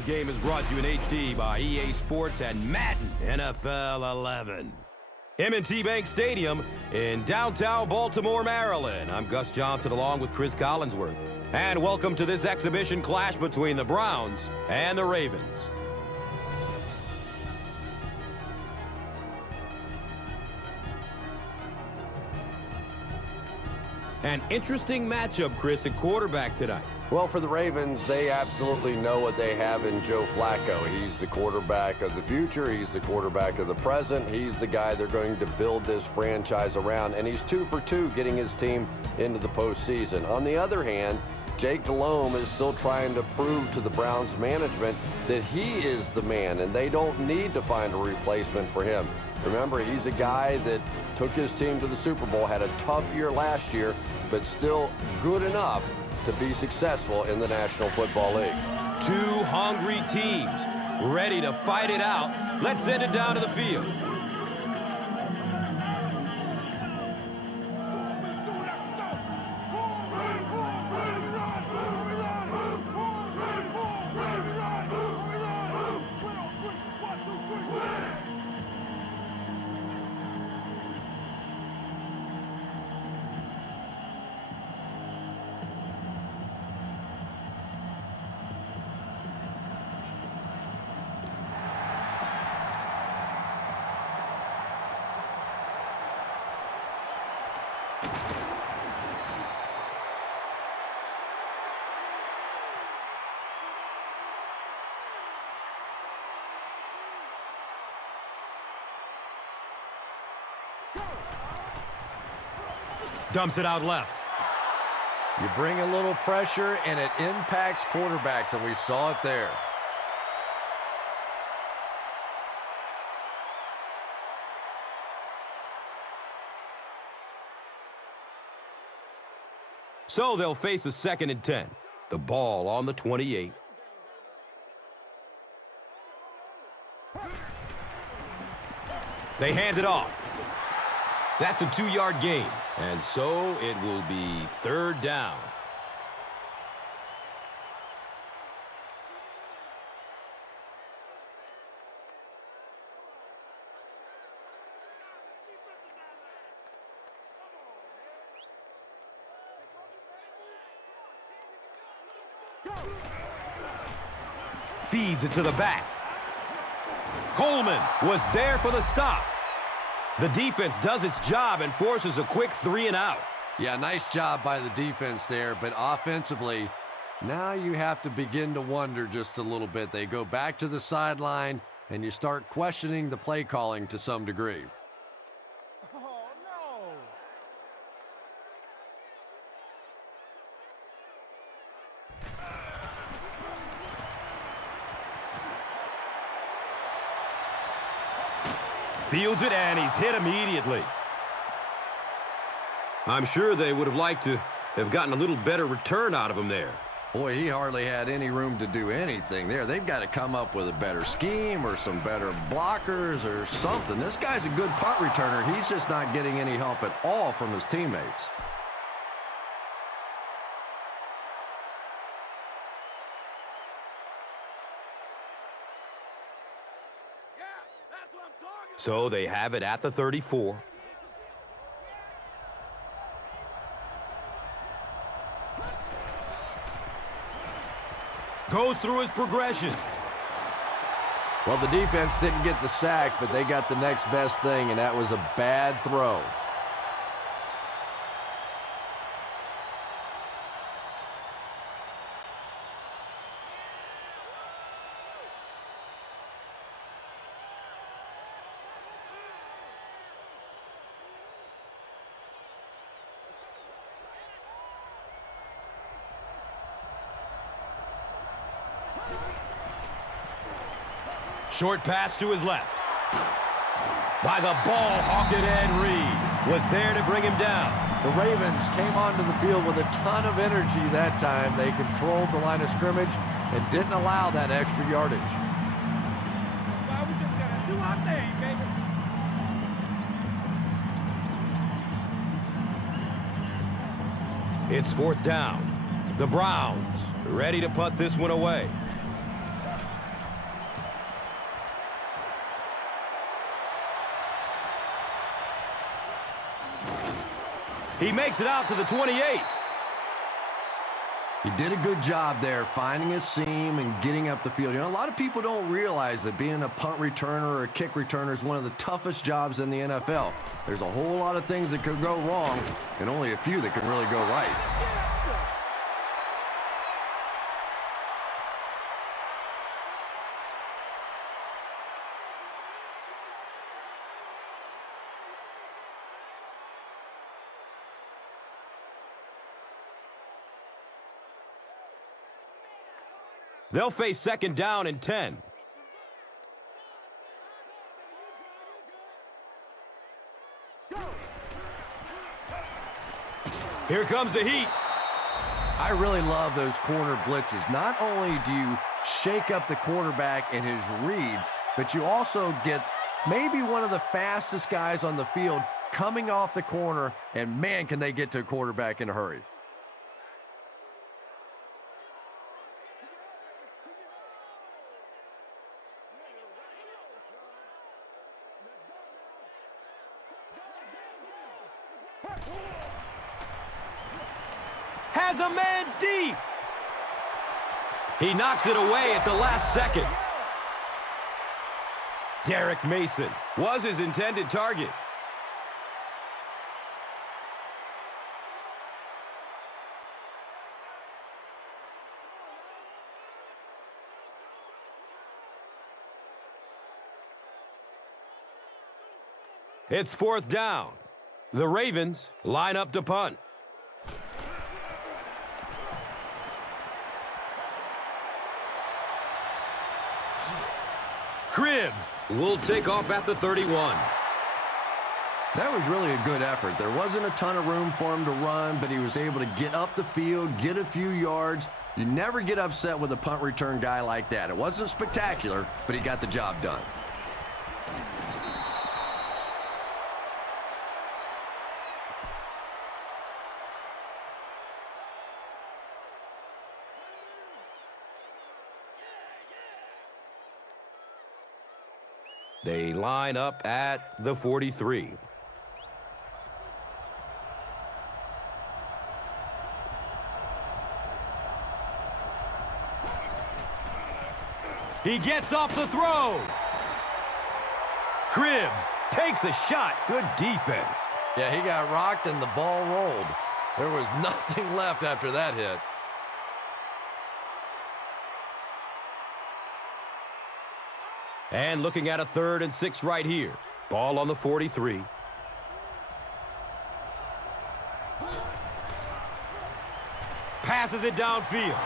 Today's game is brought to you in HD by EA Sports and Madden NFL 11. M&T Bank Stadium in downtown Baltimore, Maryland. I'm Gus Johnson along with Chris Collinsworth. And welcome to this exhibition clash between the Browns and the Ravens. An interesting matchup, Chris, at quarterback tonight. Well, for the Ravens, they absolutely know what they have in Joe Flacco. He's the quarterback of the future. He's the quarterback of the present. He's the guy they're going to build this franchise around, and he's 2 for 2 getting his team into the postseason. On the other hand, Jake Delhomme is still trying to prove to the Browns management that he is the man, and they don't need to find a replacement for him. Remember, he's a guy that took his team to the Super Bowl, had a tough year last year, but still good enough to be successful in the National Football League. Two hungry teams ready to fight it out. Let's send it down to the field. Dumps it out left. You bring a little pressure, and it impacts quarterbacks, and we saw it there. So they'll face a 2nd and 10. The ball on the 28. They hand it off. That's a 2-yard gain, and so it will be 3rd down. Feeds it to the back. Coleman was there for the stop. The defense does its job and forces a quick 3 and out. Yeah, nice job by the defense there, but offensively, now you have to begin to wonder just a little bit. They go back to the sideline, and you start questioning the play calling to some degree. Oh, no! Fields it, and he's hit immediately. I'm sure they would have liked to have gotten a little better return out of him there. Boy, he hardly had any room to do anything there. They've got to come up with a better scheme or some better blockers or something. This guy's a good punt returner. He's just not getting any help at all from his teammates. So they have it at the 34. Goes through his progression. Well, the defense didn't get the sack, but they got the next best thing, and that was a bad throw. Short pass to his left. By the ball, hawking Ed Reed was there to bring him down. The Ravens came onto the field with a ton of energy that time. They controlled the line of scrimmage and didn't allow that extra yardage. Well, we just gotta do our thing, baby. It's 4th down. The Browns ready to punt this one away. He makes it out to the 28. He did a good job there finding a seam and getting up the field. You know, a lot of people don't realize that being a punt returner or a kick returner is one of the toughest jobs in the NFL. There's a whole lot of things that could go wrong and only a few that can really go right. They'll face second down and 10. Here comes the heat. I really love those corner blitzes. Not only do you shake up the quarterback in his reads, but you also get maybe one of the fastest guys on the field coming off the corner, and man, can they get to a quarterback in a hurry. Has a man deep. He knocks it away at the last second. Derek Mason was his intended target. It's fourth down. The Ravens line up to punt. Cribbs will take off at the 31. That was really a good effort. There wasn't a ton of room for him to run, but he was able to get up the field, get a few yards. You never get upset with a punt return guy like that. It wasn't spectacular, but he got the job done. They line up at the 43. He gets off the throw. Cribbs takes a shot. Good defense. Yeah, he got rocked and the ball rolled. There was nothing left after that hit. And looking at a 3rd and 6 right here. Ball on the 43. Passes it downfield.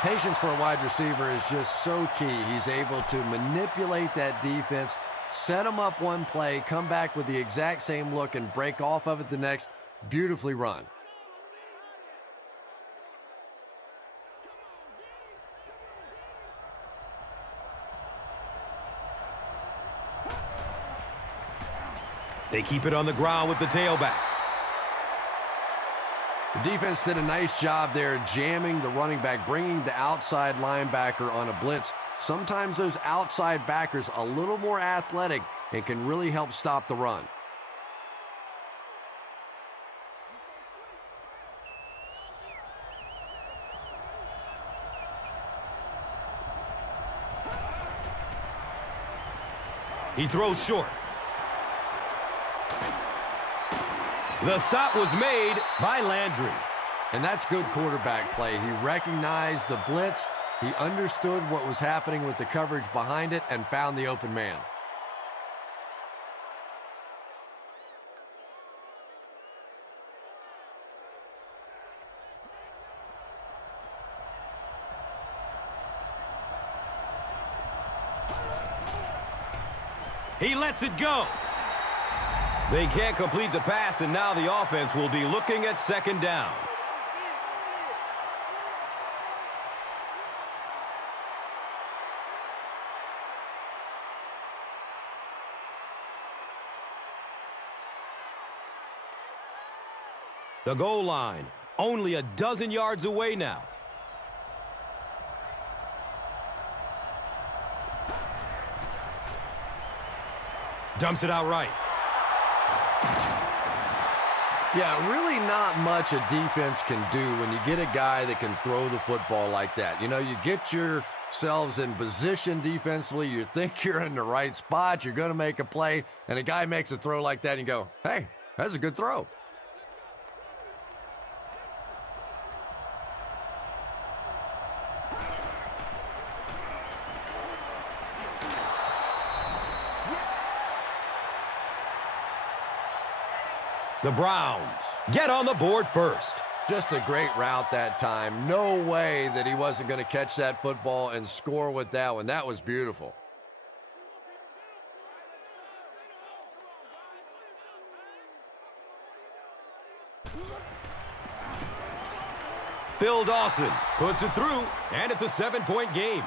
Patience for a wide receiver is just so key. He's able to manipulate that defense, set them up one play, come back with the exact same look, and break off of it the next. Beautifully run. They keep it on the ground with the tailback. The defense did a nice job there jamming the running back, bringing the outside linebacker on a blitz. Sometimes those outside backers a little more athletic and can really help stop the run. He throws short. The stop was made by Landry. And that's good quarterback play. He recognized the blitz, he understood what was happening with the coverage behind it, and found the open man. He lets it go. They can't complete the pass, and now the offense will be looking at second down. The goal line, only a dozen yards away now. Dumps it out right. Yeah, really not much a defense can do when you get a guy that can throw the football like that. You know, you get yourselves in position defensively. You think you're in the right spot. You're going to make a play, and a guy makes a throw like that, and you go, hey, that's a good throw. The Browns get on the board first. Just a great route that time. No way that he wasn't going to catch that football and score with that one. That was beautiful. Phil Dawson puts it through, and it's a 7-point game.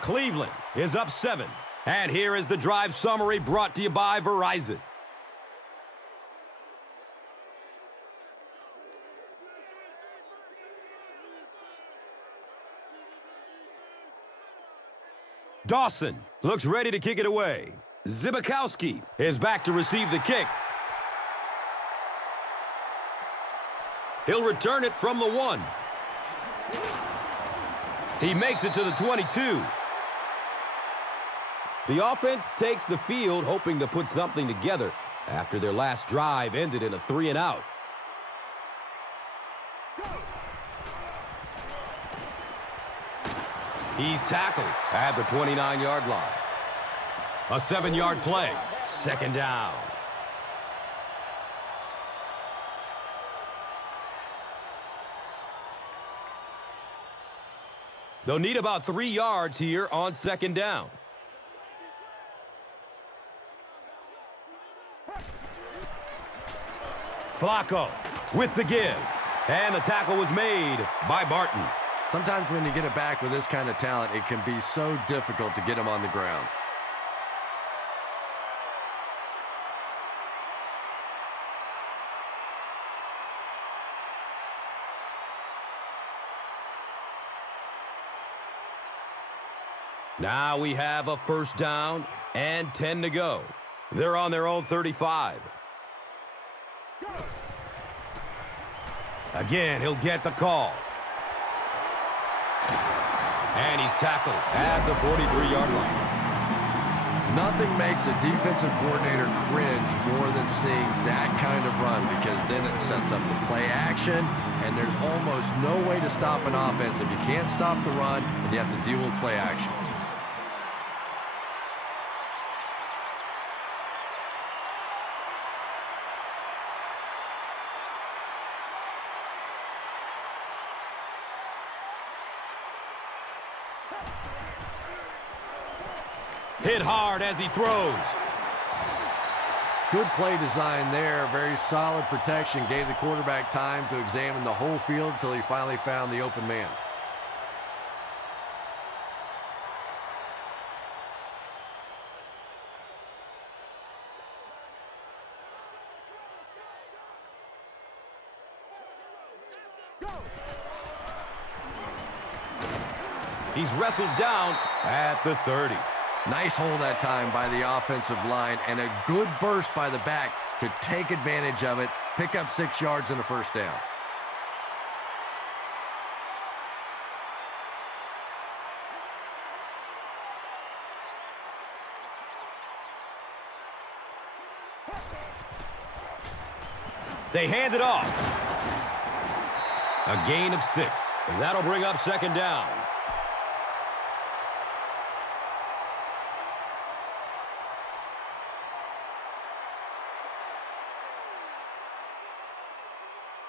Cleveland is up 7. And here is the drive summary brought to you by Verizon. Dawson looks ready to kick it away. Zibikowski is back to receive the kick. He'll return it from the 1. He makes it to the 22. The offense takes the field, hoping to put something together after their last drive ended in a 3-and-out. He's tackled at the 29-yard line. A 7-yard play, 2nd down. They'll need about 3 yards here on 2nd down. Flacco with the give. And the tackle was made by Barton. Sometimes when you get it back with this kind of talent, it can be so difficult to get him on the ground. Now we have a 1st down and 10 to go. They're on their own 35. Again, he'll get the call. And he's tackled at the 43-yard line. Nothing makes a defensive coordinator cringe more than seeing that kind of run, because then it sets up the play action, and there's almost no way to stop an offense if you can't stop the run and you have to deal with play action. Hit hard as he throws. Good play design there. Very solid protection. Gave the quarterback time to examine the whole field until he finally found the open man. He's wrestled down at the 30. Nice hold that time by the offensive line, and a good burst by the back to take advantage of it, pick up 6 yards and a 1st down. They hand it off. A gain of 6. And that'll bring up 2nd down.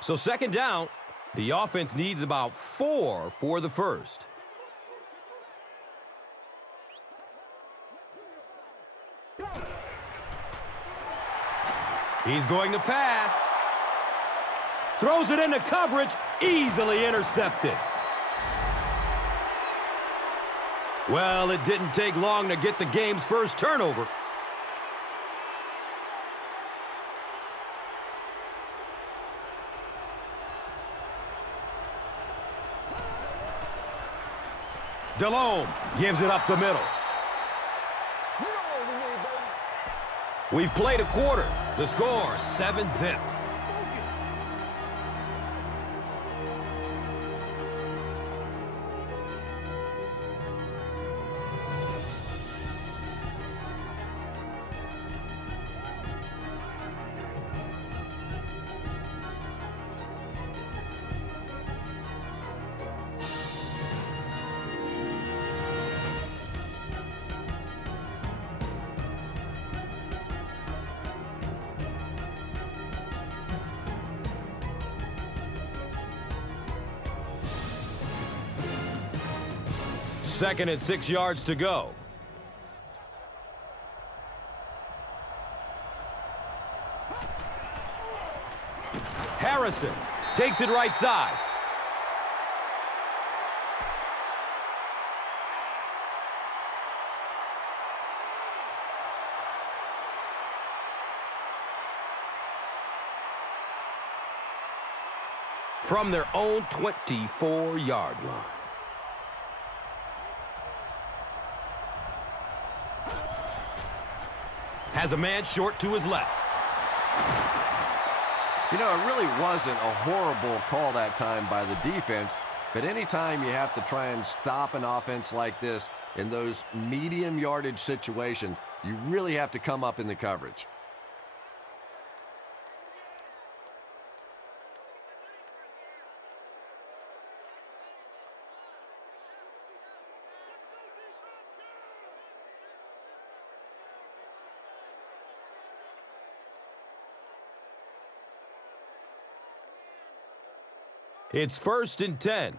So 2nd down, the offense needs about 4 for the 1st. He's going to pass. Throws it into coverage, easily intercepted. Well, it didn't take long to get the game's first turnover. Delhomme gives it up the middle. We've played a quarter. The score, 7-zip. Second and 6 yards to go. Harrison takes it right side. From their own 24-yard line. Has a man short to his left. You know, it really wasn't a horrible call that time by the defense, but anytime you have to try and stop an offense like this in those medium yardage situations, you really have to come up in the coverage. It's 1st and 10.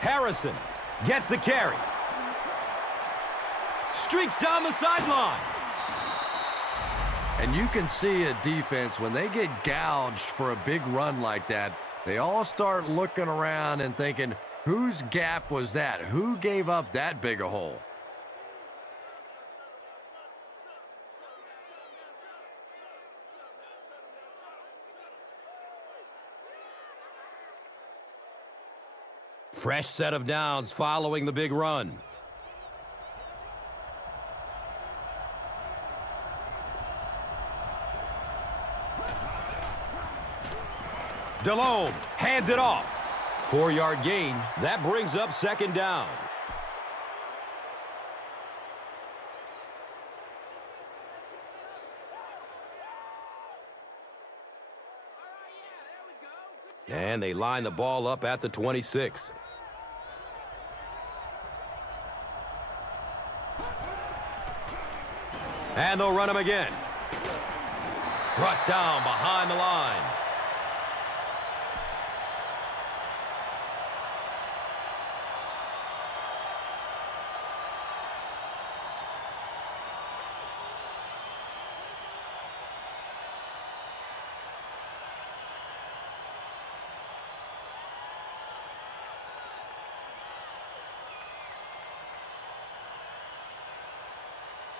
Harrison gets the carry. Streaks down the sideline. And you can see a defense, when they get gouged for a big run like that, they all start looking around and thinking, whose gap was that? Who gave up that big a hole? Fresh set of downs following the big run. DeLome hands it off. 4-yard gain. That brings up 2nd down. And they line the ball up at the 26. And they'll run him again. Brought down behind the line.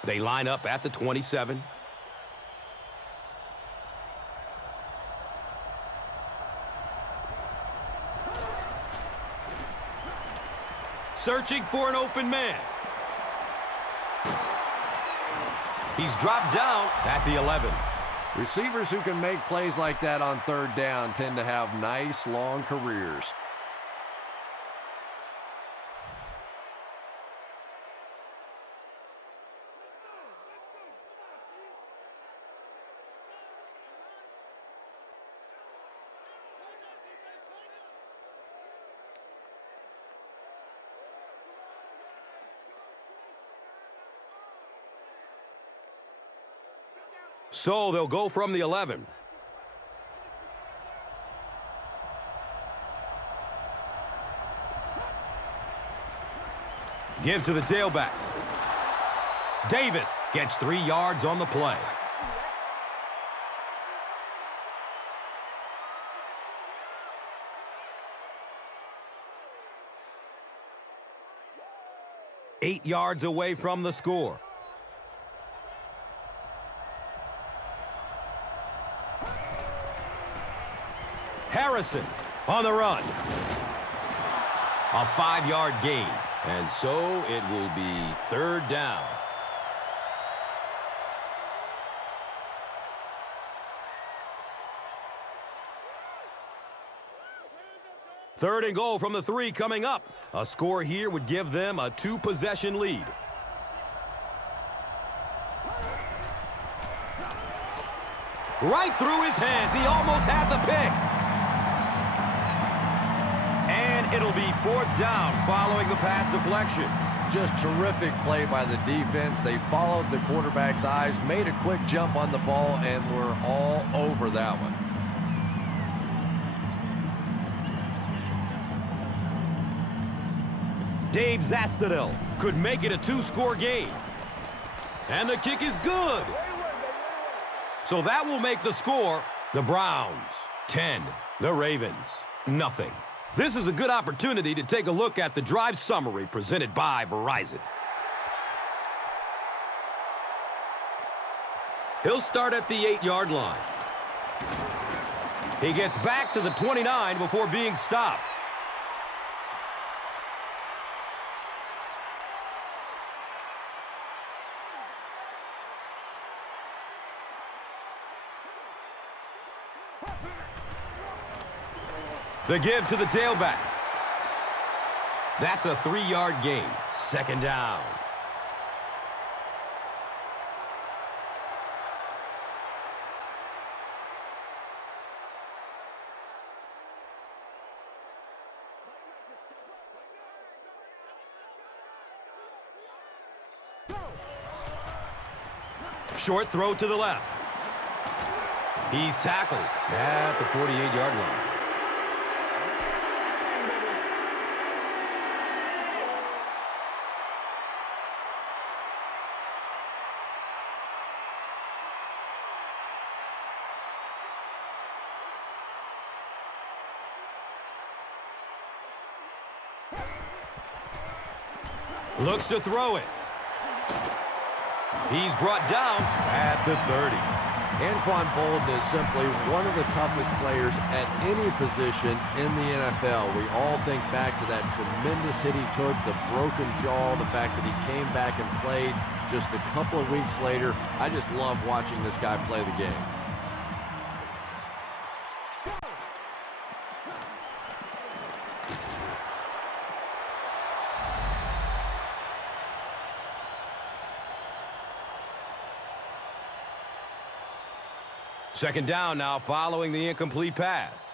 They line up at the 27. Searching for an open man. He's dropped down at the 11. Receivers who can make plays like that on 3rd down tend to have nice, long careers. So they'll go from the 11. Give to the tailback. Davis gets 3 yards on the play. Eight yards away from the score. Harrison on the run. A 5-yard gain. And so it will be 3rd down. Third and goal from the 3 coming up. A score here would give them a 2-possession lead. Right through his hands. He almost had the pick. And it'll be 4th down following the pass deflection. Just terrific play by the defense. They followed the quarterback's eyes, made a quick jump on the ball, and were all over that one. Dave Zastadil could make it a 2-score game. And the kick is good. So that will make the score the Browns 10, the Ravens nothing. This is a good opportunity to take a look at the drive summary presented by Verizon. He'll start at the 8-yard line. He gets back to the 29 before being stopped. The give to the tailback. That's a 3-yard gain. 2nd down. Short throw to the left. He's tackled at the 48-yard line. Looks to throw it. He's brought down at the 30. Anquan Boldin is simply one of the toughest players at any position in the NFL. We all think back to that tremendous hit he took, the broken jaw, the fact that he came back and played just a couple of weeks later. I just love watching this guy play the game. Second down now following the incomplete pass.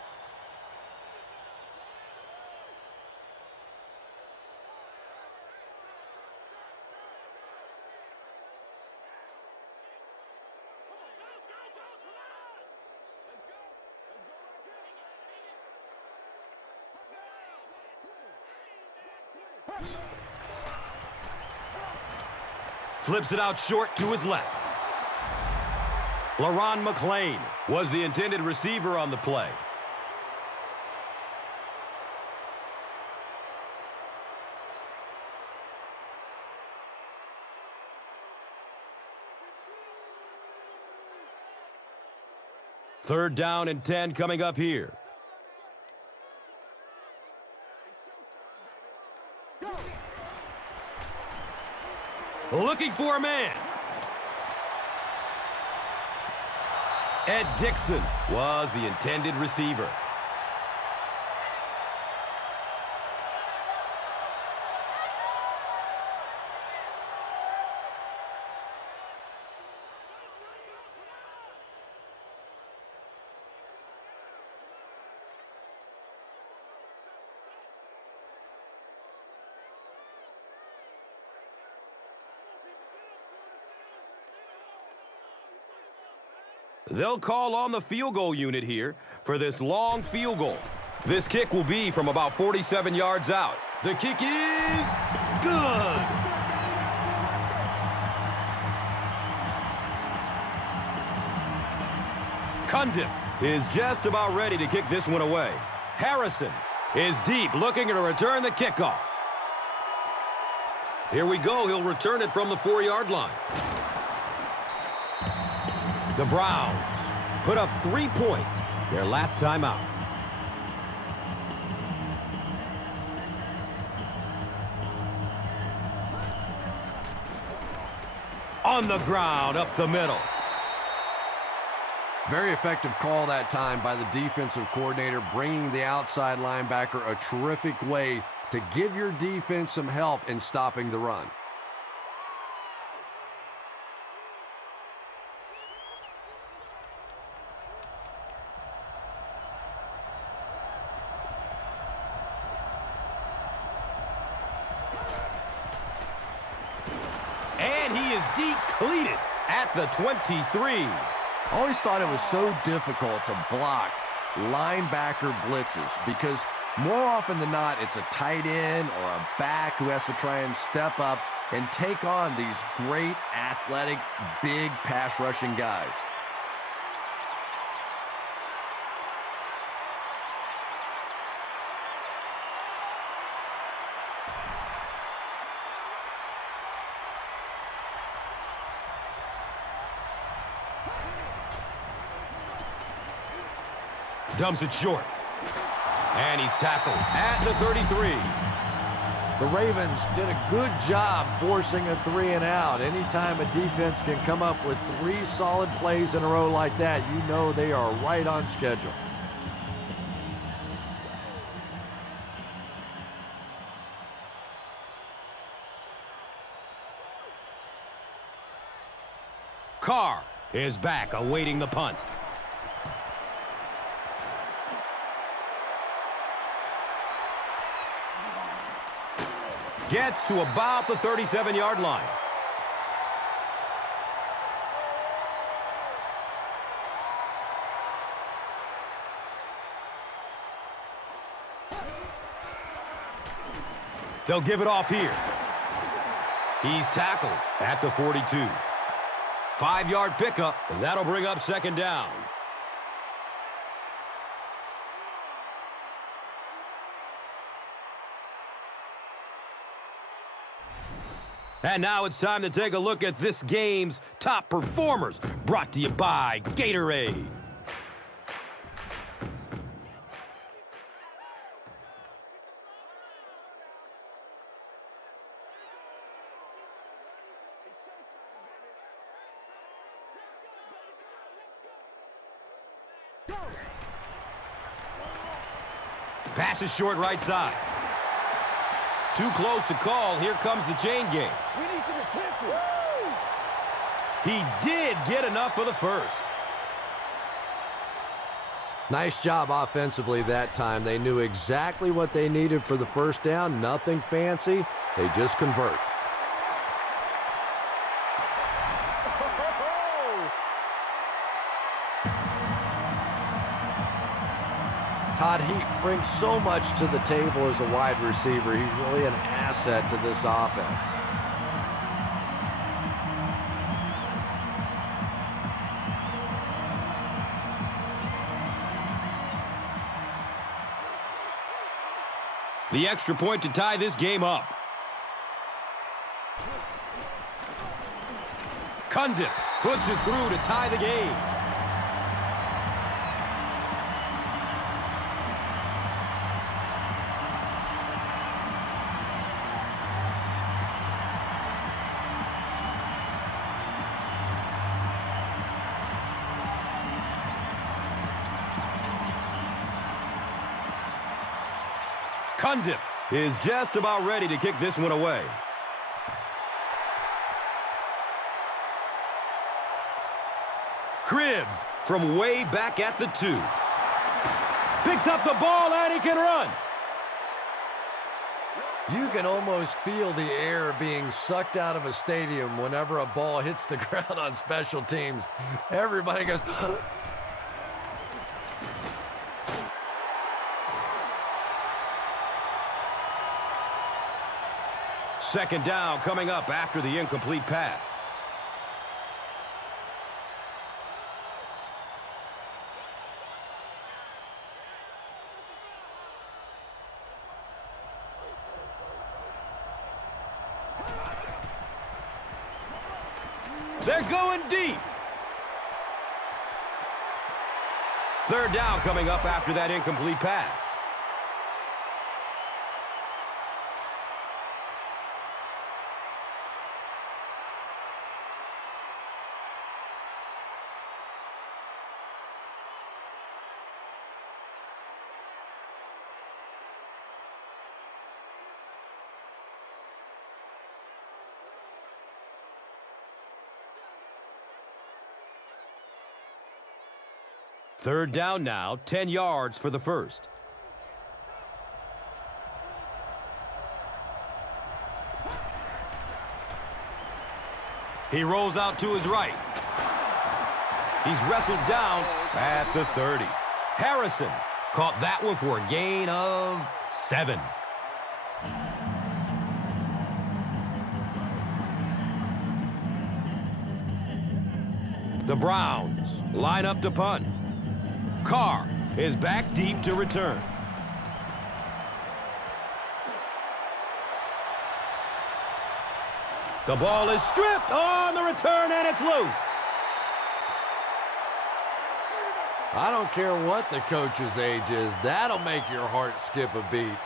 Flips it out short to his left. LaRon McClain was the intended receiver on the play. Third down and 10 coming up here. Looking for a man. Ed Dixon was the intended receiver. They'll call on the field goal unit here for this long field goal. This kick will be from about 47 yards out. The kick is good. Cundiff is just about ready to kick this one away. Harrison is deep, looking to return the kickoff. Here we go. He'll return it from the 4-yard line. The Browns put up 3 points their last time out. On the ground, up the middle. Very effective call that time by the defensive coordinator, bringing the outside linebacker a terrific way to give your defense some help in stopping the run. And he is decleated at the 23. I always thought it was so difficult to block linebacker blitzes because more often than not, it's a tight end or a back who has to try and step up and take on these great athletic, big pass rushing guys. Dumps it short. And he's tackled at the 33. The Ravens did a good job forcing a 3-and-out. Anytime a defense can come up with 3 solid plays in a row like that, you know they are right on schedule. Carr is back awaiting the punt. Gets to about the 37-yard line. They'll give it off here. He's tackled at the 42. 5-yard pickup, and that'll bring up second down. And now it's time to take a look at this game's top performers, brought to you by Gatorade. Pass is short right side. Too close to call. Here comes the chain game. We need some attention. He did get enough for the first. Nice job offensively that time. They knew exactly what they needed for the first down. Nothing fancy. They just convert. Todd Heap brings so much to the table as a wide receiver. He's really an asset to this offense. The extra point to tie this game up. Cundiff puts it through to tie the game. Cundiff is just about ready to kick this one away. Cribbs from way back at the 2. Picks up the ball and he can run. You can almost feel the air being sucked out of a stadium whenever a ball hits the ground on special teams. Everybody goes... Second down coming up after the incomplete pass. They're going deep. Third down coming up after that incomplete pass. Third down now, 10 yards for the first. He rolls out to his right. He's wrestled down at the 30. Harrison caught that one for a gain of 7. The Browns line up to punt. Carr is back deep to return. The ball is stripped on the return, and it's loose. I don't care what the coach's age is. That'll make your heart skip a beat.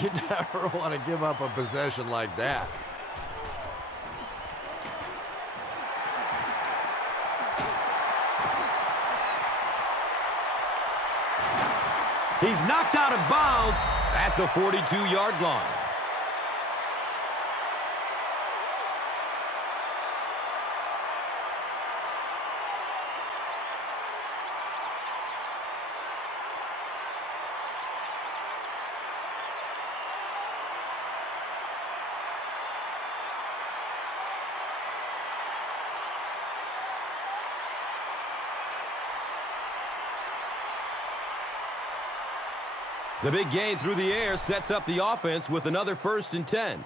You never want to give up a possession like that. He's knocked out of bounds at the 42-yard line. The big gain through the air sets up the offense with another 1st and 10.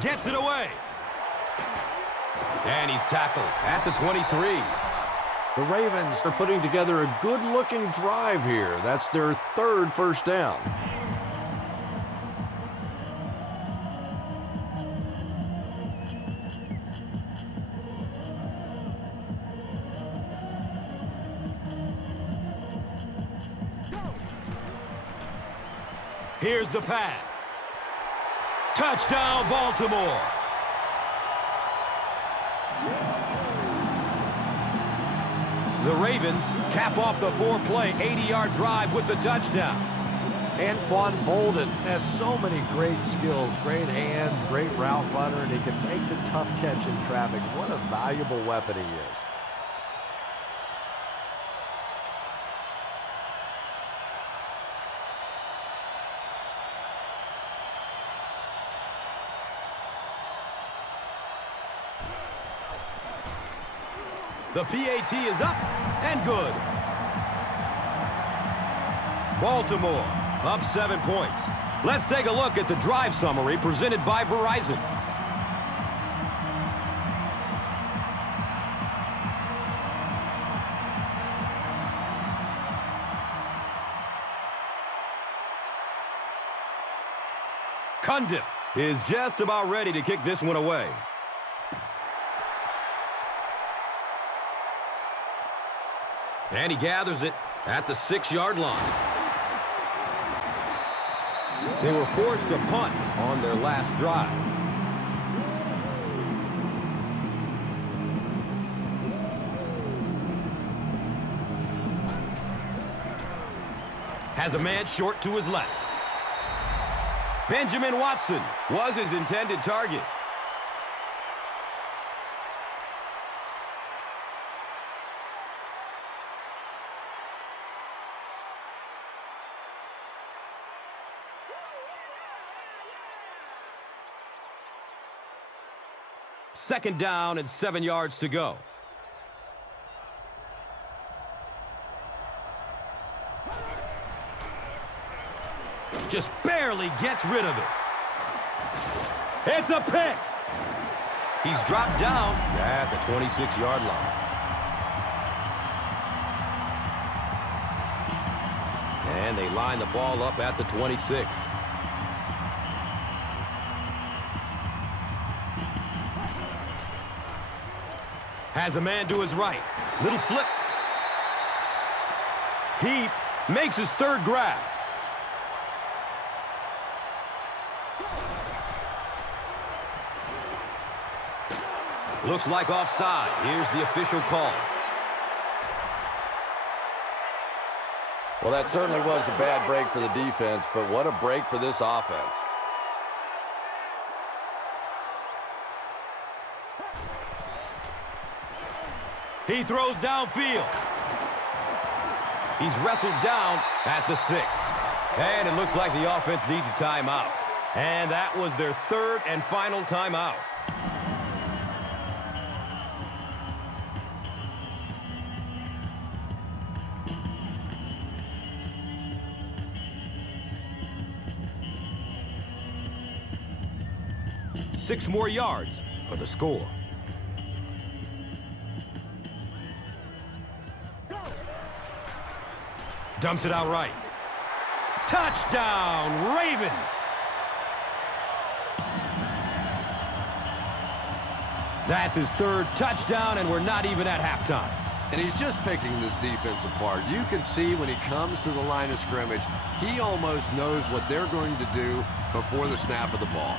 Gets it away. And he's tackled at the 23. The Ravens are putting together a good-looking drive here. That's their 3rd first down. Here's the pass. Touchdown, Baltimore. The Ravens cap off the 4-play, 80-yard drive with the touchdown. Anquan Bolden has so many great skills, great hands, great route runner, and he can make the tough catch in traffic. What a valuable weapon he is. The PAT is up and good. Baltimore up 7 points. Let's take a look at the drive summary presented by Verizon. Cundiff is just about ready to kick this one away. And he gathers it at the 6-yard line. They were forced to punt on their last drive. Has a man short to his left. Benjamin Watson was his intended target. Second down and 7 yards to go. Just barely gets rid of it. It's a pick. He's dropped down at the 26-yard line. And they line the ball up at the 26. Has a man to his right. Little flip. He makes his 3rd grab. Looks like offside. Here's the official call. Well, that certainly was a bad break for the defense, but what a break for this offense. He throws downfield. He's wrestled down at the 6. And it looks like the offense needs a timeout. And that was their third and final timeout. Six more yards for the score. Dumps it out right. Touchdown, Ravens! That's his third touchdown, and we're not even at halftime. And he's just picking this defense apart. You can see when he comes to the line of scrimmage, he almost knows what they're going to do before the snap of the ball.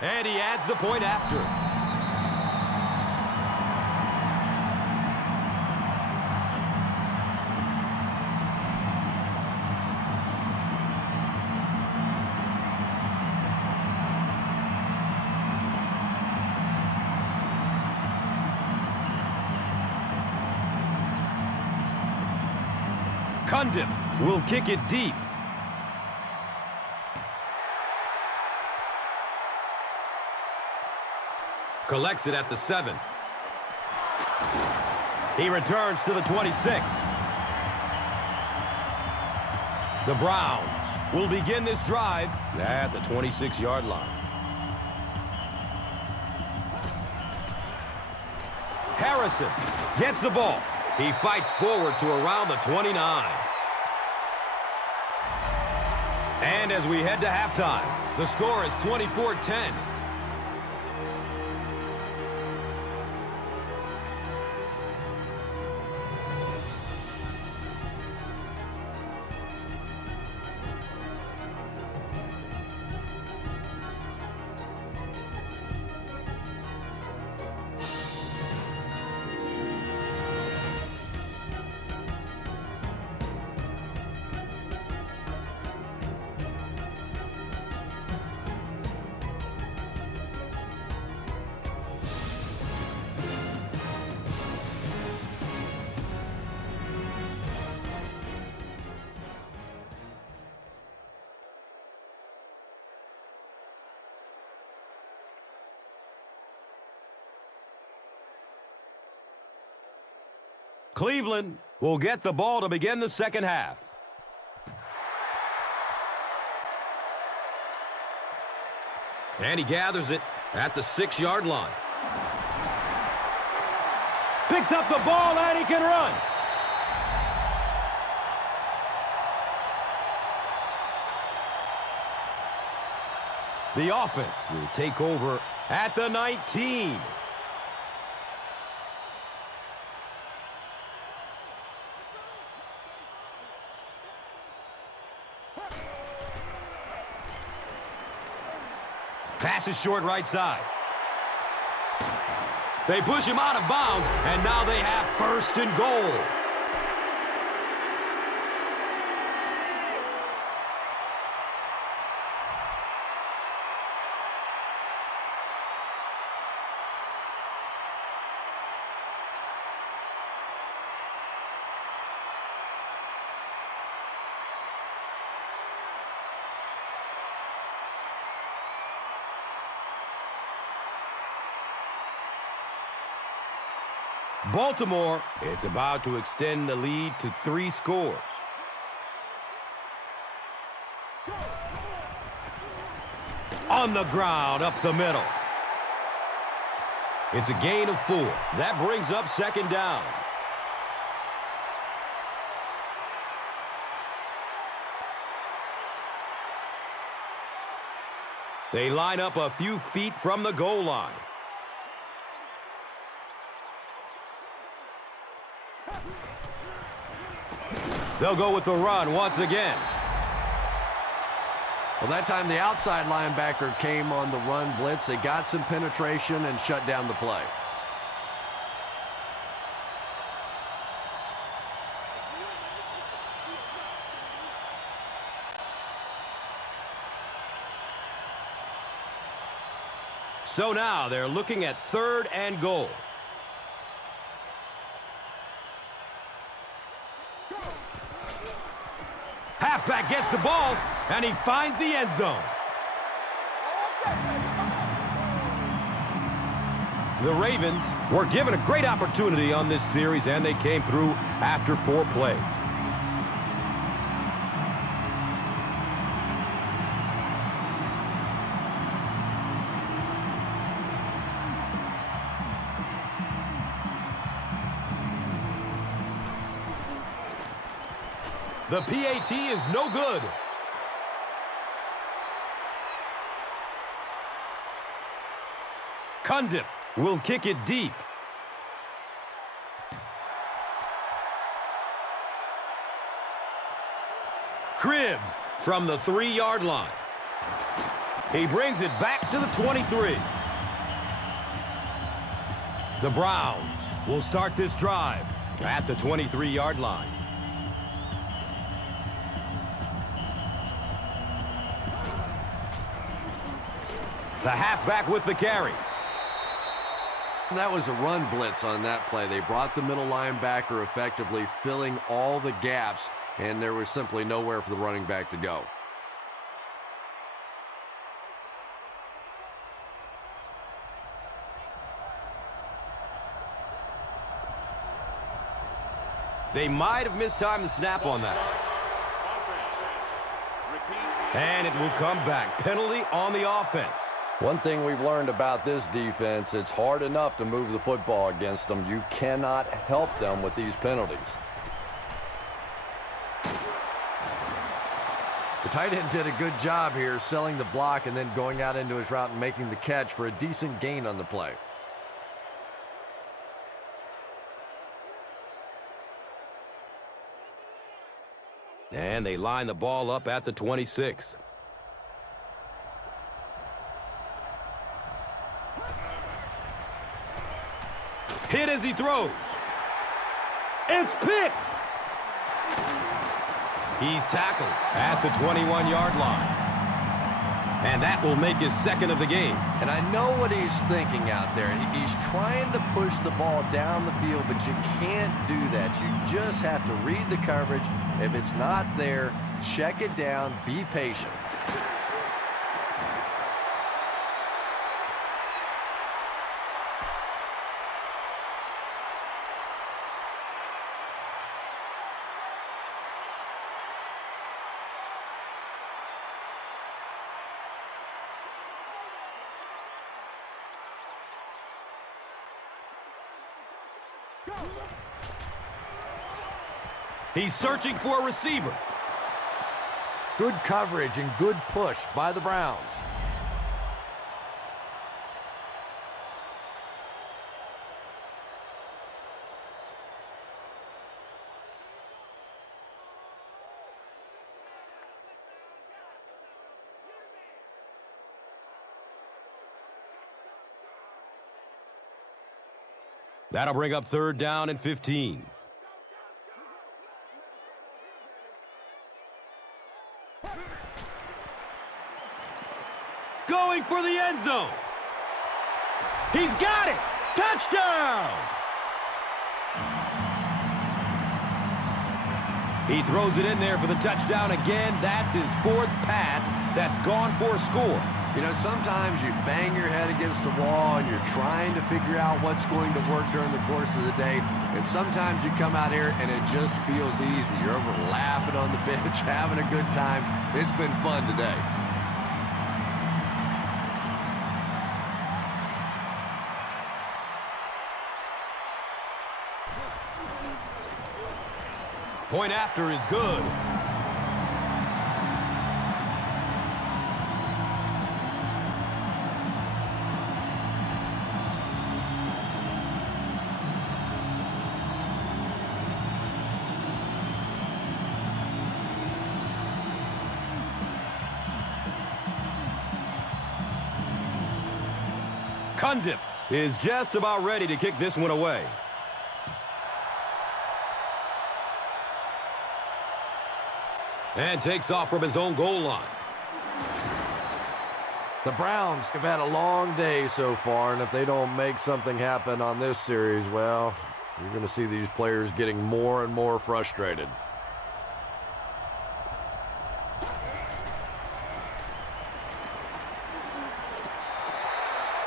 And he adds the point after. Cundiff will kick it deep. Collects it at the 7. He returns to the 26. The Browns will begin this drive at the 26-yard line. Harrison gets the ball. He fights forward to around the 29. And as we head to halftime, the score is 24-10. Cleveland will get the ball to begin the second half. And he gathers it at the 6-yard line. Picks up the ball and he can run. The offense will take over at the 19. Pass is short right side. They push him out of bounds, and now they have first and goal. Baltimore, it's about to extend the lead to 3 scores. On the ground, up the middle. It's a gain of 4. That brings up second down. They line up a few feet from the goal line. They'll go with the run once again. Well, that time the outside linebacker came on the run blitz. They got some penetration and shut down the play. So now they're looking at 3rd and goal. Halfback gets the ball, and he finds the end zone. The Ravens were given a great opportunity on this series, and they came through after 4 plays. The PAT is no good. Cundiff will kick it deep. Cribbs from the 3-yard line. He brings it back to the 23. The Browns will start this drive at the 23-yard line. The halfback with the carry. That was a run blitz on that play. They brought the middle linebacker effectively, filling all the gaps, and there was simply nowhere for the running back to go. They might have mistimed the snap on that. And it will come back. Penalty on the offense. One thing we've learned about this defense, it's hard enough to move the football against them. You cannot help them with these penalties. The tight end did a good job here selling the block and then going out into his route and making the catch for a decent gain on the play. And they line the ball up at the 26. Hit as he throws. It's picked. He's tackled at the 21-yard line. And that will make his 2nd of the game. And I know what he's thinking out there. He's trying to push the ball down the field, but you can't do that. You just have to read the coverage. If it's not there, check it down, be patient. He's searching for a receiver. Good coverage and good push by the Browns. That'll bring up 3rd down and 15. Going for the end zone. He's got it. Touchdown. He throws it in there for the touchdown again. That's his 4th pass that's gone for a score. You know, sometimes you bang your head against the wall and you're trying to figure out what's going to work during the course of the day. And sometimes you come out here and it just feels easy. You're over laughing on the bench, having a good time. It's been fun today. Point after is good. Cundiff is just about ready to kick this one away. And takes off from his own goal line. The Browns have had a long day so far, and if they don't make something happen on this series, well, you're going to see these players getting more and more frustrated.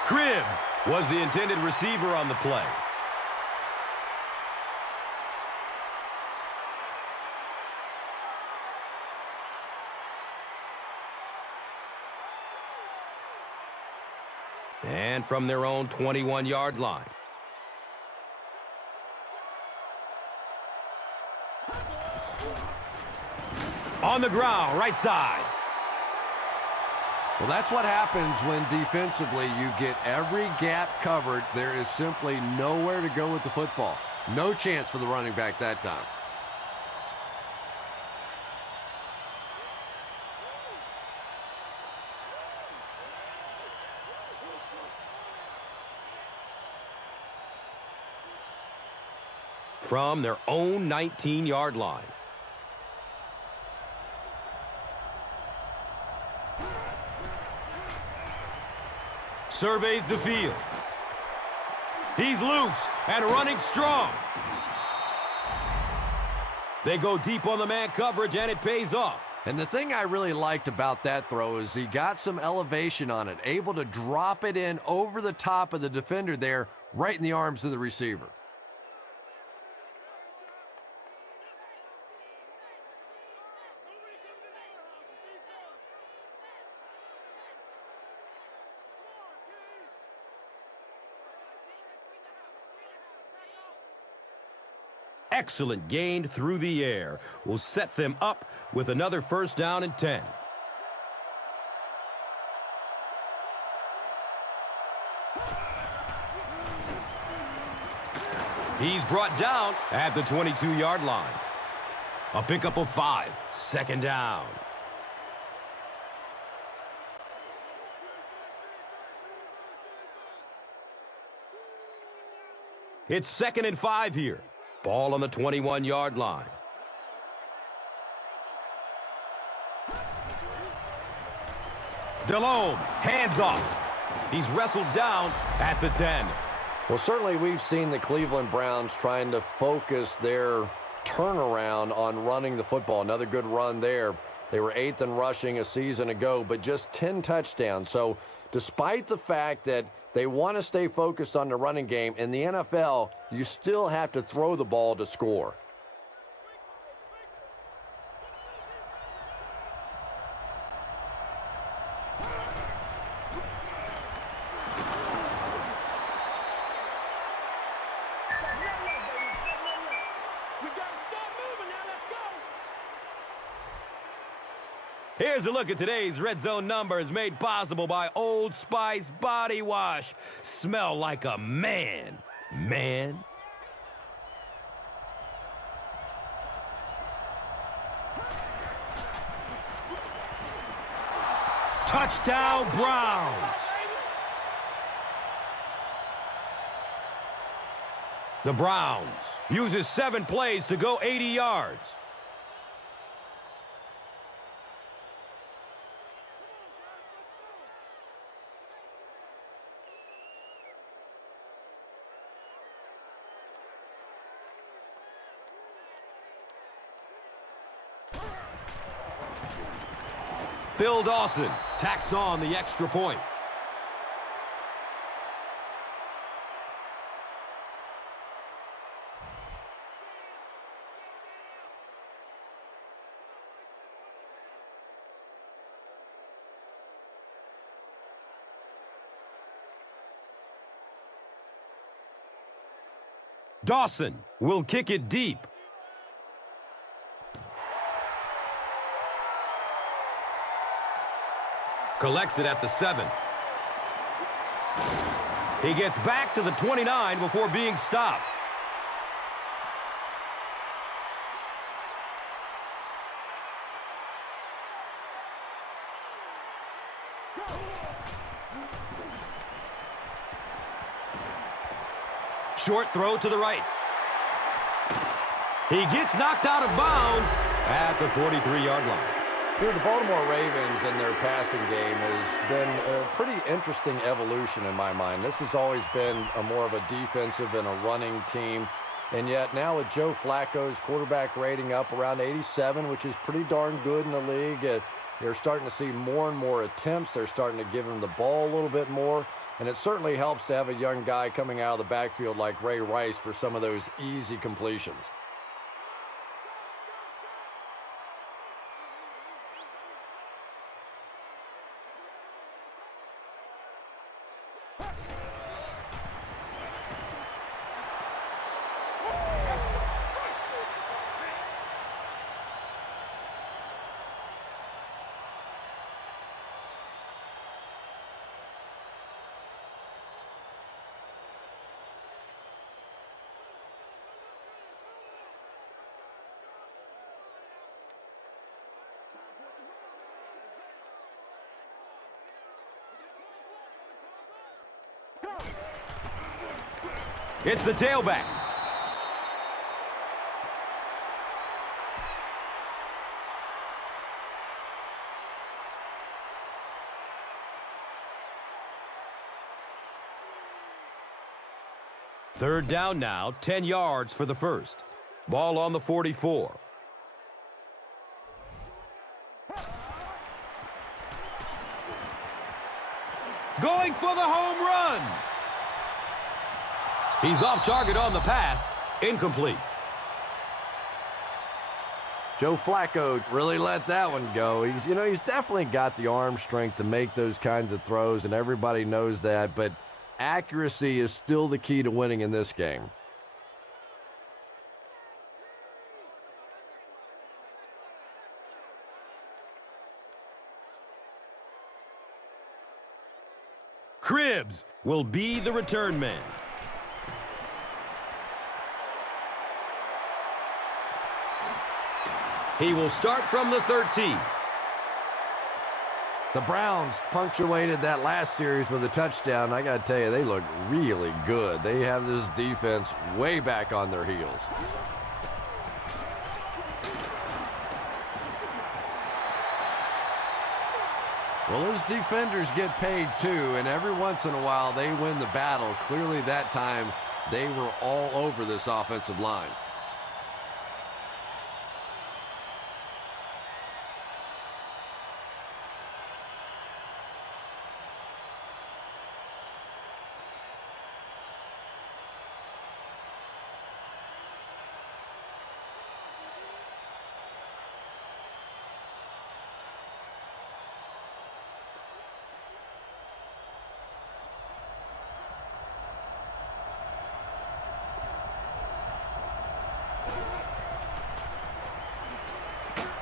Cribbs was the intended receiver on the play. And from their own 21-yard line. On the ground, right side. Well, that's what happens when defensively you get every gap covered. There is simply nowhere to go with the football. No chance for the running back that time. From their own 19-yard line. Surveys the field. He's loose and running strong. They go deep on the man coverage, and it pays off. And the thing I really liked about that throw is he got some elevation on it, able to drop it in over the top of the defender there, right in the arms of the receiver. Excellent gain through the air will set them up with another first down and 10. He's brought down at the 22-yard line. A pickup of 5, second down. It's 2nd and 5 here. Ball on the 21-yard line. Delhomme, hands off. He's wrestled down at the 10. Well, certainly we've seen the Cleveland Browns trying to focus their turnaround on running the football. Another good run there. They were 8th in rushing a season ago, but just 10 touchdowns. So despite the fact that they want to stay focused on the running game, in the NFL, you still have to throw the ball to score. Here's a look at today's Red Zone numbers made possible by Old Spice Body Wash. Smell like a man, man. Touchdown, Browns. The Browns uses 7 plays to go 80 yards. Phil Dawson tacks on the extra point. Dawson will kick it deep. Collects it at the 7. He gets back to the 29 before being stopped. Short throw to the right. He gets knocked out of bounds at the 43-yard line. You know, the Baltimore Ravens and their passing game has been a pretty interesting evolution in my mind. This has always been more of a defensive and a running team. And yet now with Joe Flacco's quarterback rating up around 87, which is pretty darn good in the league, they're starting to see more and more attempts. They're starting to give him the ball a little bit more. And it certainly helps to have a young guy coming out of the backfield like Ray Rice for some of those easy completions. It's the tailback. Third down now, 10 yards for the first. Ball on the 44. Going for the home run. He's off target on the pass. Incomplete. Joe Flacco really let that one go. He's definitely got the arm strength to make those kinds of throws, and everybody knows that, but accuracy is still the key to winning in this game. Cribbs will be the return man. He will start from the 13. The Browns punctuated that last series with a touchdown. I got to tell you, they look really good. They have this defense way back on their heels. Well, those defenders get paid too, and every once in a while they win the battle. Clearly that time they were all over this offensive line.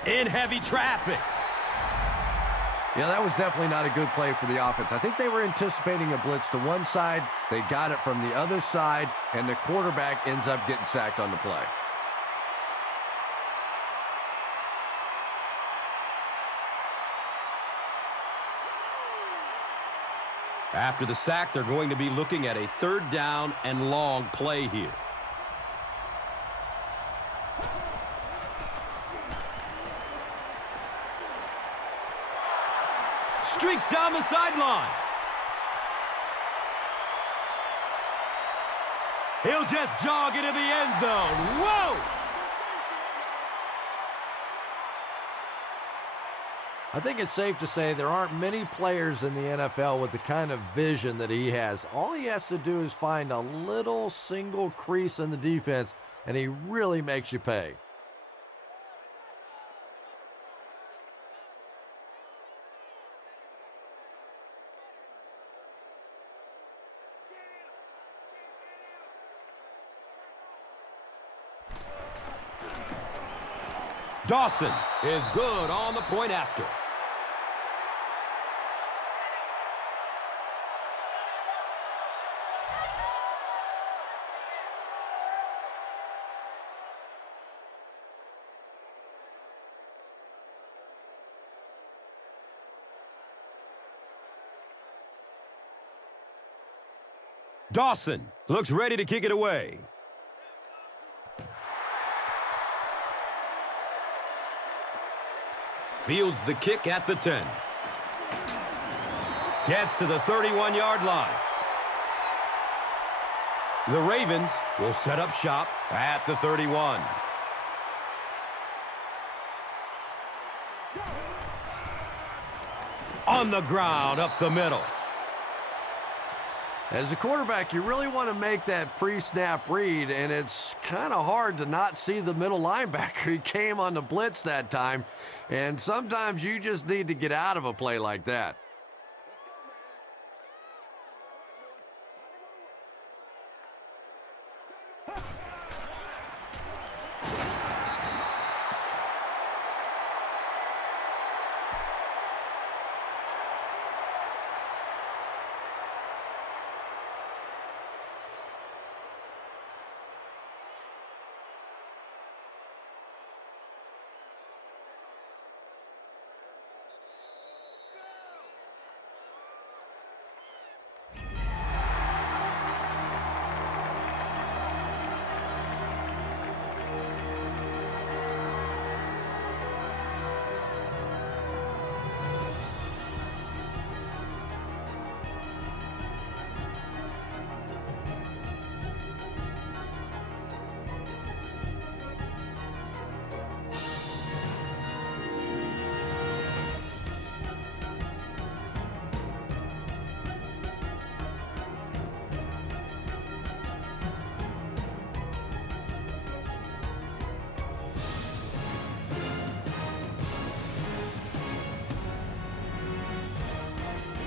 In heavy traffic. Yeah, that was definitely not a good play for the offense. I think they were anticipating a blitz to one side. They got it from the other side, and the quarterback ends up getting sacked on the play. After the sack, they're going to be looking at a third down and long play here. Streaks down the sideline. He'll just jog into the end zone. Whoa! I think it's safe to say there aren't many players in the NFL with the kind of vision that he has. All he has to do is find a little single crease in the defense, and he really makes you pay. Dawson is good on the point after. Dawson looks ready to kick it away. Fields the kick at the 10. Gets to the 31-yard line. The Ravens will set up shop at the 31. On the ground, up the middle. As a quarterback, you really want to make that pre-snap read, and it's kind of hard to not see the middle linebacker. He came on the blitz that time, and sometimes you just need to get out of a play like that.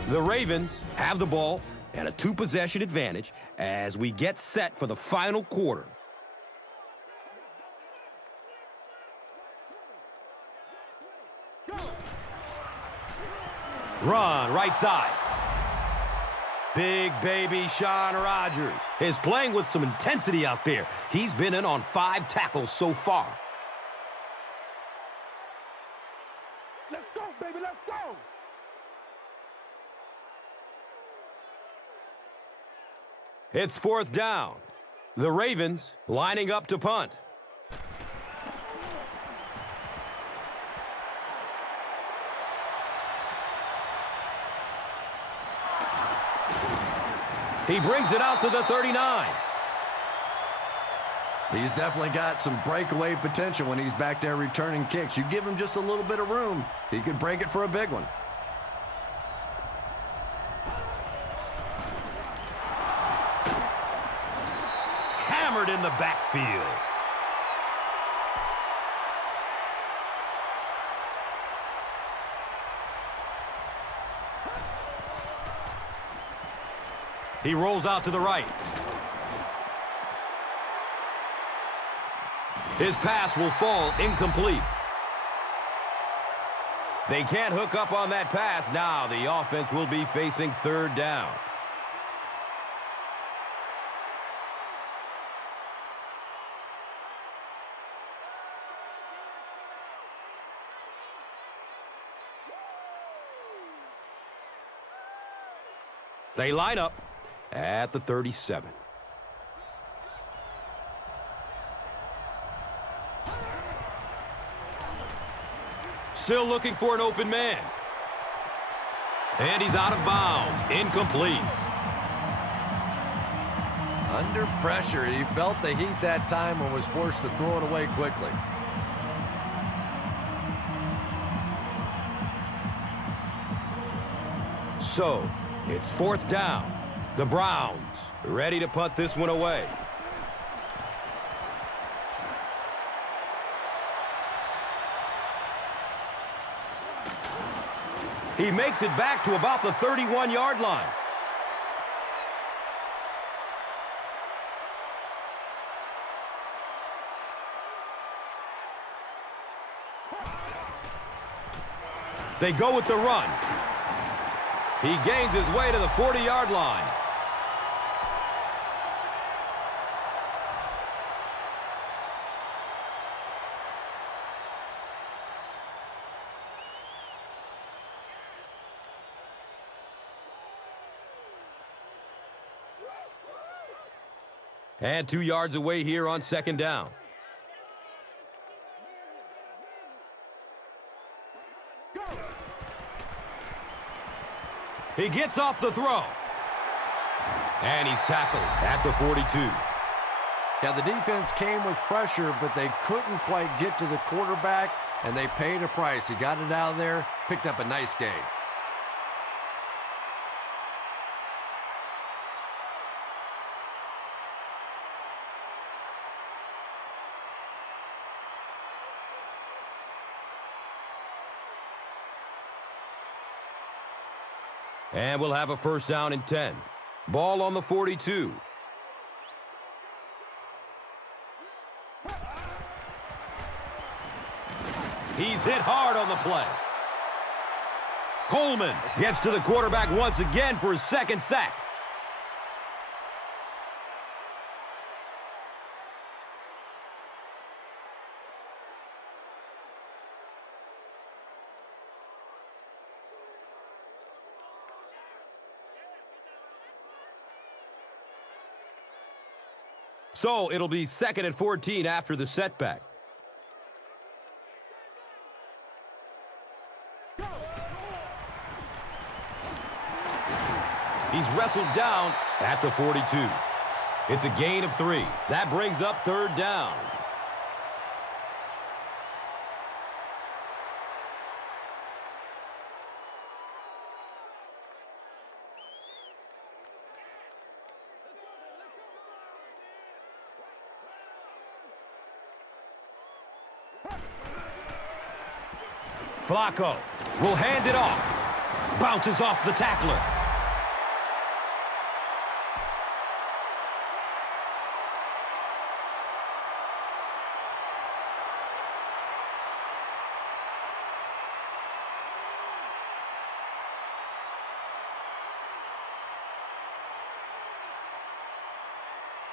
The Ravens have the ball and a two-possession advantage as we get set for the final quarter. Run, right side. Big baby Sean Rodgers is playing with some intensity out there. He's been in on 5 tackles so far. Let's go, baby, let's go. It's 4th down. The Ravens lining up to punt. He brings it out to the 39. He's definitely got some breakaway potential when he's back there returning kicks. You give him just a little bit of room, he could break it for a big one. Hammered in the backfield. He rolls out to the right. His pass will fall incomplete. They can't hook up on that pass. Now the offense will be facing 3rd down. They line up at the 37. Still looking for an open man. And he's out of bounds. Incomplete. Under pressure, he felt the heat that time and was forced to throw it away quickly. So, it's 4th down. The Browns ready to punt this one away. He makes it back to about the 31-yard line. They go with the run. He gains his way to the 40-yard line. And 2 yards away here on 2nd down. He gets off the throw. And he's tackled at the 42. Yeah, the defense came with pressure, but they couldn't quite get to the quarterback, and they paid a price. He got it out of there, picked up a nice gain. And we'll have a first down and 10. Ball on the 42. He's hit hard on the play. Coleman gets to the quarterback once again for his second sack. So it'll be 2nd and 14 after the setback. He's wrestled down at the 42. It's a gain of 3. That brings up 3rd down. Flacco will hand it off. Bounces off the tackler.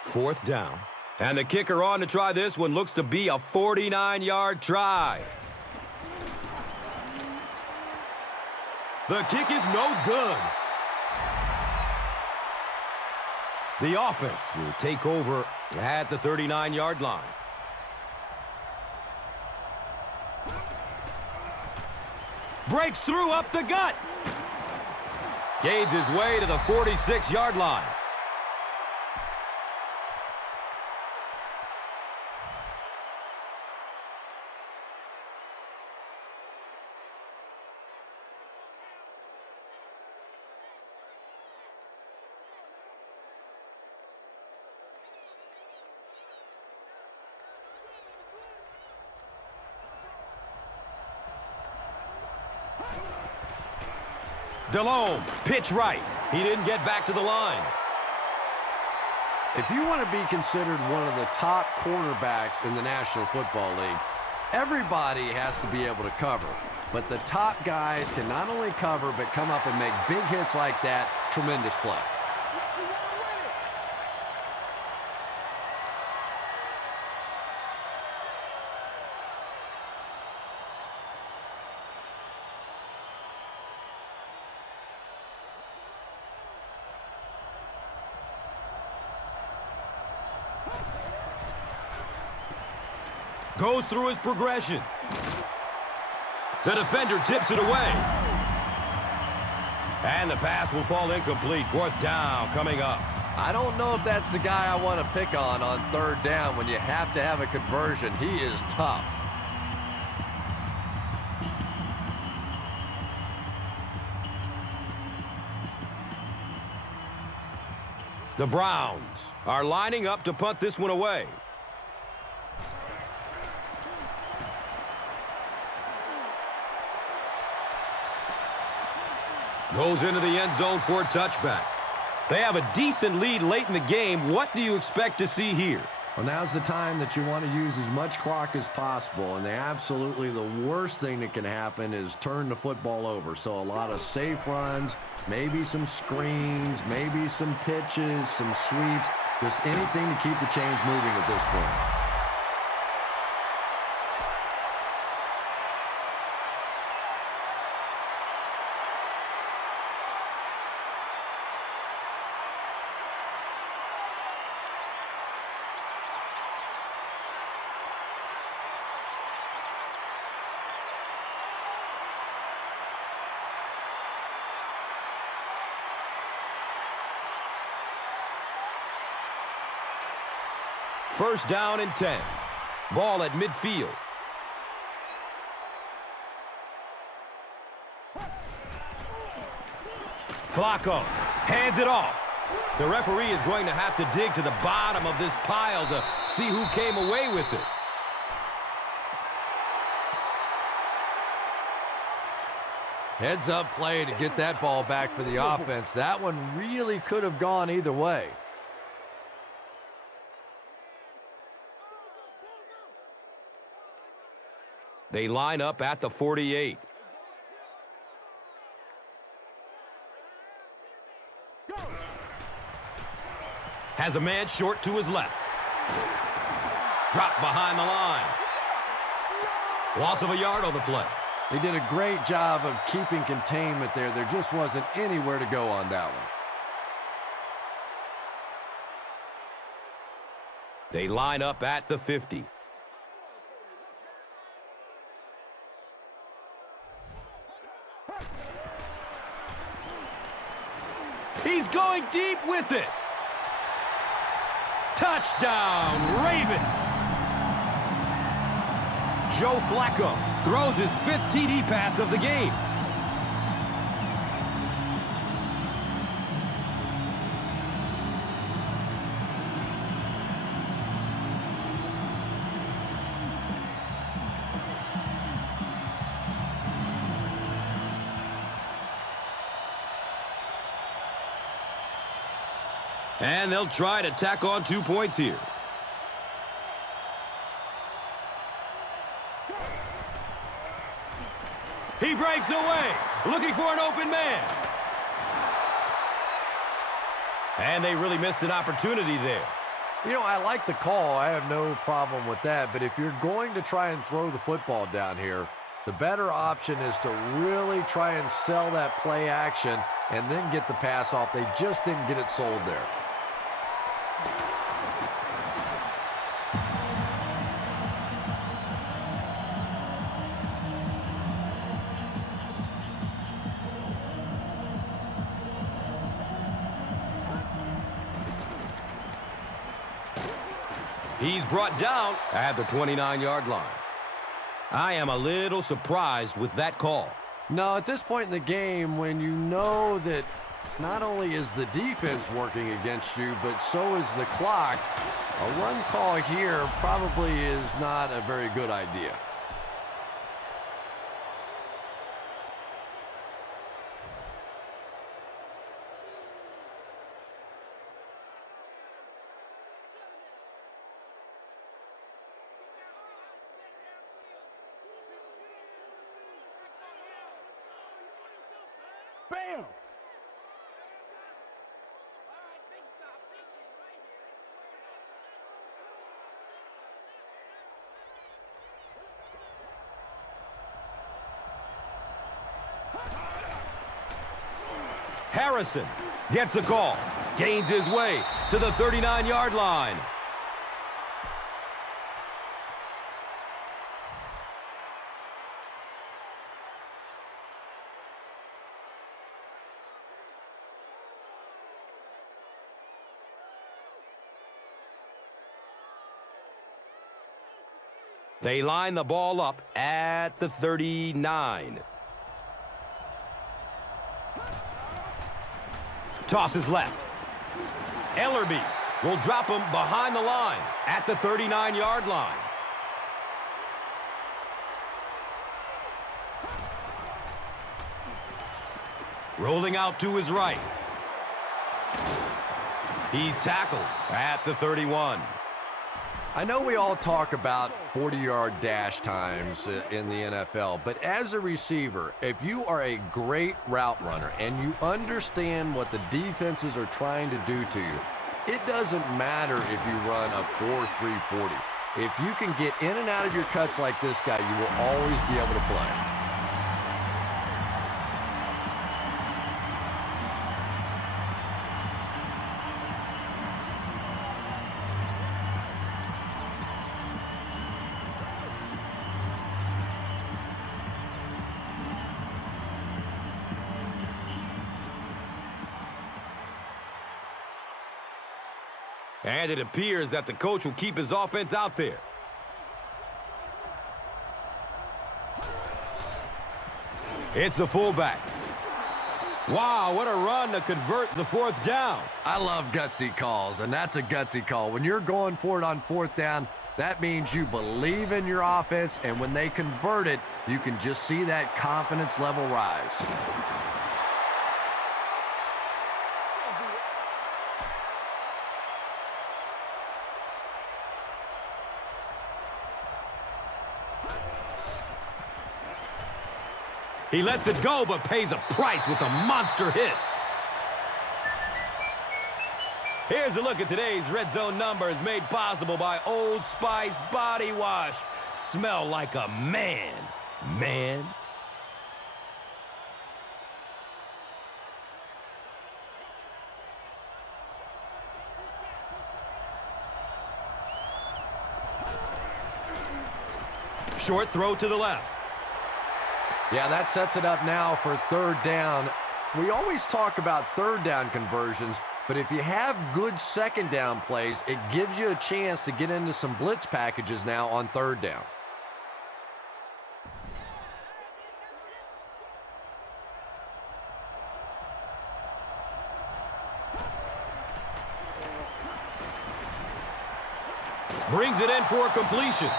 Fourth down. And the kicker on to try this one. Looks to be a 49-yard try. The kick is no good. The offense will take over at the 39-yard line. Breaks through up the gut. Gains his way to the 46-yard line. Delhomme, pitch right. He didn't get back to the line. If you want to be considered one of the top cornerbacks in the National Football League, everybody has to be able to cover. But the top guys can not only cover, but come up and make big hits like that. Tremendous play. Goes through his progression. The defender tips it away. And the pass will fall incomplete. 4th down coming up. I don't know if that's the guy I want to pick on 3rd down when you have to have a conversion. He is tough. The Browns are lining up to punt this one away. Goes into the end zone for a touchback. They have a decent lead late in the game. What do you expect to see here? Well, now's the time that you want to use as much clock as possible, and absolutely the worst thing that can happen is turn the football over. So a lot of safe runs, maybe some screens, maybe some pitches, some sweeps, just anything to keep the chains moving at this point. First down and 10. Ball at midfield. Flacco hands it off. The referee is going to have to dig to the bottom of this pile to see who came away with it. Heads up play to get that ball back for the offense. That one really could have gone either way. They line up at the 48. Has a man short to his left. Dropped behind the line. Loss of a yard on the play. They did a great job of keeping containment there. There just wasn't anywhere to go on that one. They line up at the 50. He's going deep with it. Touchdown, Ravens. Joe Flacco throws his 5th TD pass of the game. And they'll try to tack on 2 points here. He breaks away, looking for an open man. And they really missed an opportunity there. You know, I like the call. I have no problem with that. But if you're going to try and throw the football down here, the better option is to really try and sell that play action and then get the pass off. They just didn't get it sold there. He's brought down at the 29-yard line. I am a little surprised with that call. No, at this point in the game, when you know that not only is the defense working against you, but so is the clock, a run call here probably is not a very good idea. Bam! Harrison gets the call, gains his way to the 39-yard line. They line the ball up at the 39. Tosses left. Ellerby will drop him behind the line at the 39-yard line. Rolling out to his right. He's tackled at the 31. I know we all talk about 40-yard dash times in the NFL, but as a receiver, if you are a great route runner and you understand what the defenses are trying to do to you, it doesn't matter if you run a 4.3 40. If you can get in and out of your cuts like this guy, you will always be able to play. And it appears that the coach will keep his offense out there. It's the fullback. Wow, what a run to convert the 4th down. I love gutsy calls, and that's a gutsy call. When you're going for it on 4th down, that means you believe in your offense, and when they convert it, you can just see that confidence level rise. He lets it go, but pays a price with a monster hit. Here's a look at today's red zone numbers made possible by Old Spice Body Wash. Smell like a man. Man. Short throw to the left. Yeah, that sets it up now for 3rd down. We always talk about 3rd down conversions, but if you have good 2nd down plays, it gives you a chance to get into some blitz packages now on 3rd down. Brings it in for completion.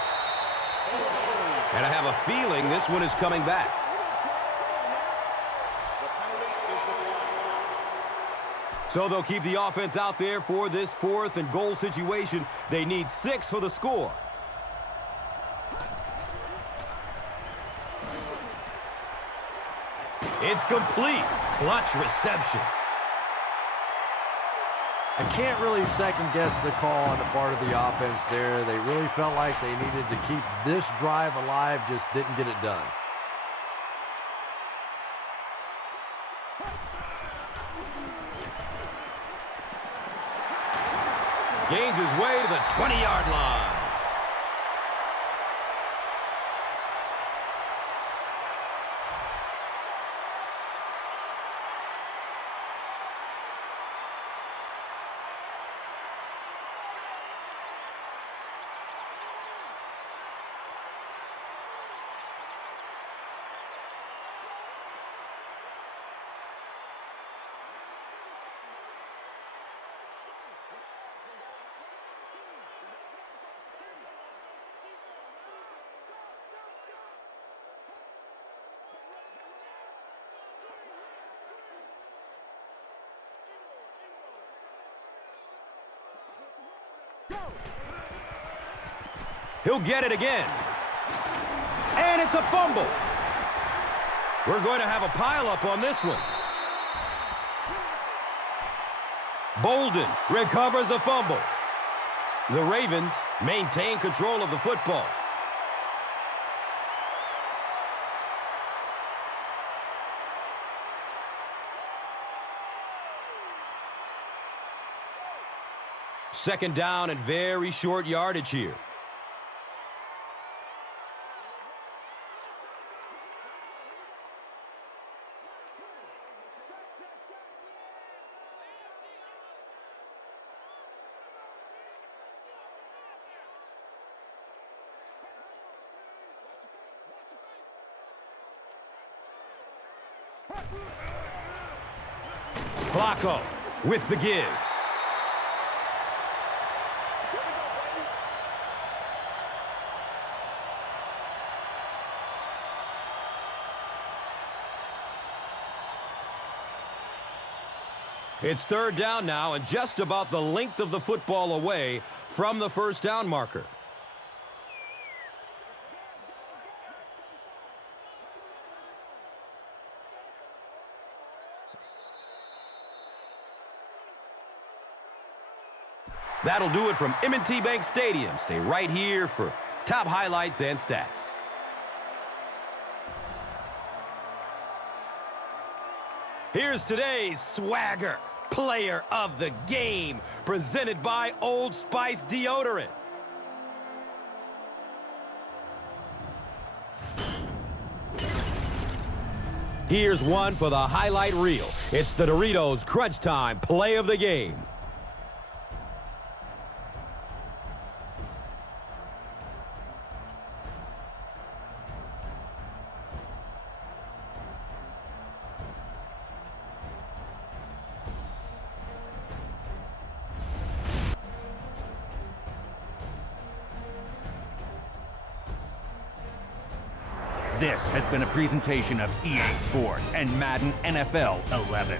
And I have a feeling this one is coming back. So they'll keep the offense out there for this 4th and goal situation. They need 6 for the score. It's complete. Clutch reception. I can't really second-guess the call on the part of the offense there. They really felt like they needed to keep this drive alive, just didn't get it done. Gains his way to the 20-yard line. He'll get it again. And it's a fumble. We're going to have a pileup on this one. Bolden recovers a fumble. The Ravens maintain control of the football. Second down and very short yardage here. Flacco with the give. It's 3rd down now and just about the length of the football away from the 1st down marker. That'll do it from M&T Bank Stadium. Stay right here for top highlights and stats. Here's today's swagger player of the game, presented by Old Spice Deodorant. Here's one for the highlight reel. It's the Doritos Crunch Time play of the game. This has been a presentation of EA Sports and Madden NFL 11.